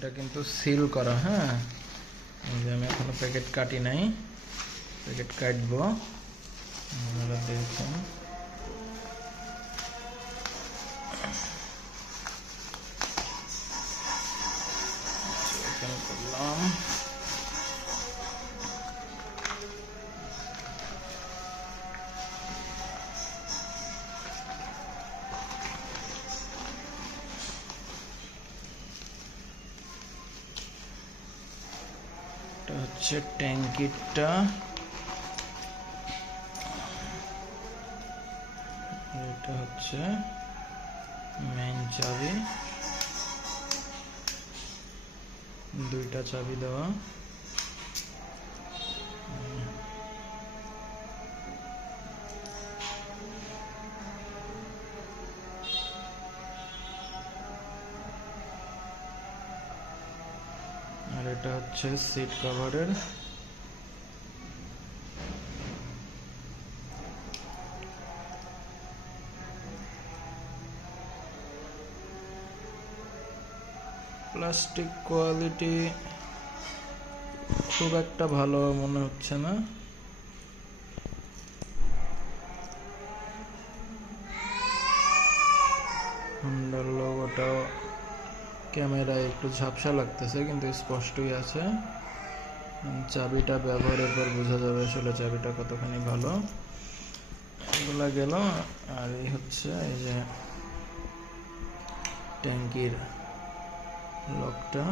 এটা কিন্তু সিল করা। হ্যাঁ, এই যে আমি এখনো প্যাকেট কাটি নাই, প্যাকেট কাটবো। আপনারা দেখুন, করলাম। এটা হচ্ছে ট্যাঙ্কিটা, এটা হচ্ছে মেইন চাবি, দুইটা চাবি দেওয়া। আর এটা হচ্ছে সিট কভারের। প্লাস্টিক কোয়ালিটি খুব একটা ভালো মনে হচ্ছে না। হোন্ডার লোগোটাও ক্যামেরায় একটু ঝাপসা লাগতেছে, কিন্তু স্পষ্টই আছে। চাবিটা ব্যবহারের পর বোঝা যাবে আসলে চাবিটা কতখানি ভালো। এগুলা গেল। আর এই হচ্ছে এই যে ট্যাঙ্কির লকটা।